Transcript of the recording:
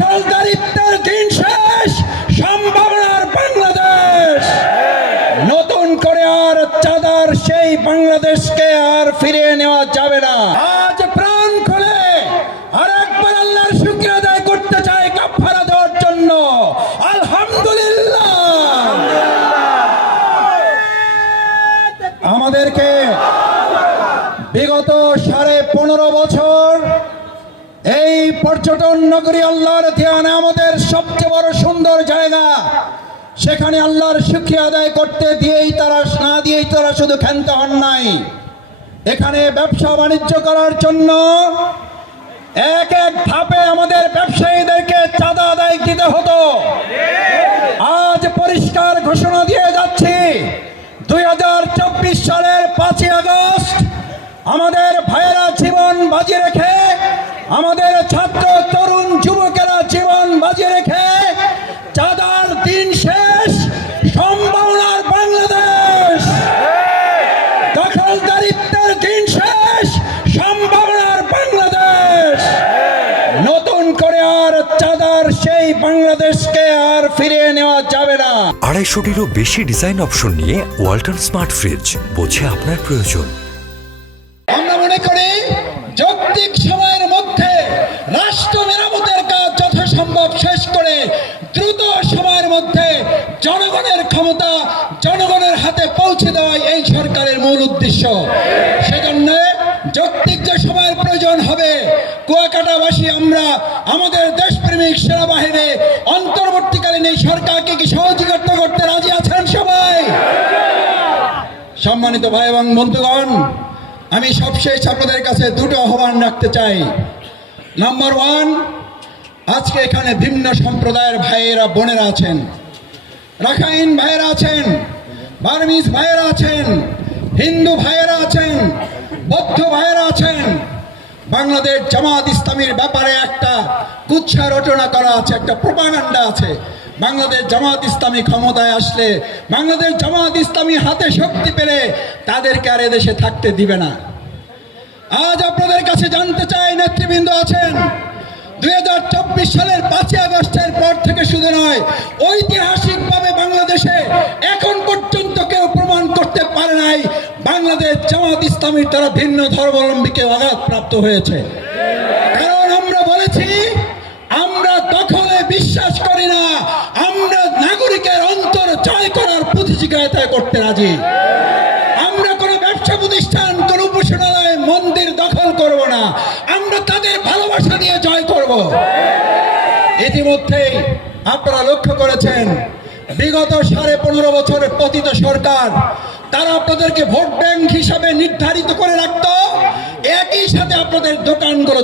দখলদারিত্বের দিন শেষ, সম্ভাবনার বাংলাদেশ। নতুন করে আর চাঁদার সেই বাংলাদেশকে আর ফিরিয়ে নেওয়া যাবে না। আজ প্রাণ খুলে আর একবার আল্লাহর শুক্রিয়া আদায় করতে চাই কাফারা জন্য। আলহামদুলিল্লাহ। আমাদেরকে বিগত সাড়ে পনেরো বছর এই পর্যটন নগরী আল্লাহর ধ্যান আমাদের সবচেয়ে বড় সুন্দর জায়গা। সেখানে আল্লাহর শুক্রিয়া আদায় করতে দিয়েই তারা, না দিয়েই তারা শুধু ক্ষান্ত হন নাই। এখানে ব্যবসা বাণিজ্য করার জন্য এক এক ধাপে আমাদের ব্যবসায়ীদেরকে চাঁদা আদায় দিতে হতো। আজ পরিষ্কার ঘোষণা দিয়ে যাচ্ছি, দুই হাজার চব্বিশ সালের পাঁচই আগস্ট আমাদের ভাইয়েরা জীবন বাজি রেখে আমাদের ছাত্র তরুণ যুবকেরা জীবন বাজি রেখে চাঁদার দিন শেষ, সম্ভাবনার বাংলাদেশ। দখলদারিত্বের দিন শেষ, সম্ভাবনার বাংলাদেশ। নতুন করে আর চাঁদার সেই বাংলাদেশকে আর ফিরিয়ে নেওয়া যাবে না। আড়াইশোটিরও বেশি ডিজাইন অপশন নিয়ে ওয়াল্টন স্মার্ট ফ্রিজ, বোঝে আপনার প্রয়োজন। যথাসম্ভব শেষ করে দ্রুত সময়ের মধ্যে জনগণের ক্ষমতা, জনগণের হাতে পৌঁছে দেওয়াই এই সরকারের মূল উদ্দেশ্য। সেজন্য যৌক্তিক যে সময়ের প্রয়োজন হবে, কুয়াকাটাবাসী, আমরা আমাদের দেশপ্রেমিক সেনাবাহিনী অন্তর্বর্তীকালীন এই সরকারকে কি সহযোগিতা করতে রাজি আছেন সবাই? সম্মানিত ভাই এবং বন্ধুগণ, আমি সবশেষ আপনাদের কাছে দুটো আহ্বান রাখতে চাই। নাম্বার ওয়ান আজকে এখানে ভিন্ন সম্প্রদায়ের ভাইয়েরা, বোনেরা আছেন। রাখাইন ভাইয়েরা আছেন, বার্মিজ ভাইয়েরা আছেন, হিন্দু ভাইয়েরা আছেন, বৌদ্ধ ভাইয়েরা আছেন। বাংলাদেশ জামাত ইসলামীর ব্যাপারে একটা কুচ্ছা রচনা করা আছে, একটা প্রপাগান্ডা আছে। বাংলাদেশ জামাত ইসলামী ক্ষমতায় আসলে, বাংলাদেশ জামাত ইসলামী হাতে শক্তি পেলে তাদেরকে আর এদেশে থাকতে দিবে না। আজ আপনাদের কাছে জানতে চাই, নেতৃবৃন্দ আছেন। দুই হাজার চব্বিশ সালের পাঁচই আগস্টের পর থেকে শুধু নয়, ঐতিহাসিকভাবে বাংলাদেশে এখন পর্যন্ত কেউ প্রমাণ করতে পারে নাই, বাংলাদেশ জামাত ইসলামীর দ্বারা ভিন্ন ধর্মাবলম্বীকে আঘাত প্রাপ্ত হয়েছে। কারণ আমরা বলেছি, আমরা দখলে বিশ্বাস করি না, আমরা নাগরিকের অন্তর জয় করার প্রতিযোগিতা করতে রাজি আমরা কোনো ব্যবসা প্রতিষ্ঠান কোন উপাসনালয় মন্দির দখল করব না আমরা তাদের ভালোবাসা দিয়ে জয় করব ইতিমধ্যেই আপনারা লক্ষ্য করেছেন, বিগত সাড়ে পনেরো বছরের পতিত সরকার, তারা আপনাদেরকে ভোট ব্যাংক হিসাবে নির্ধারিত করে রাখত, একই সাথে আপনাদের দোকানগুলো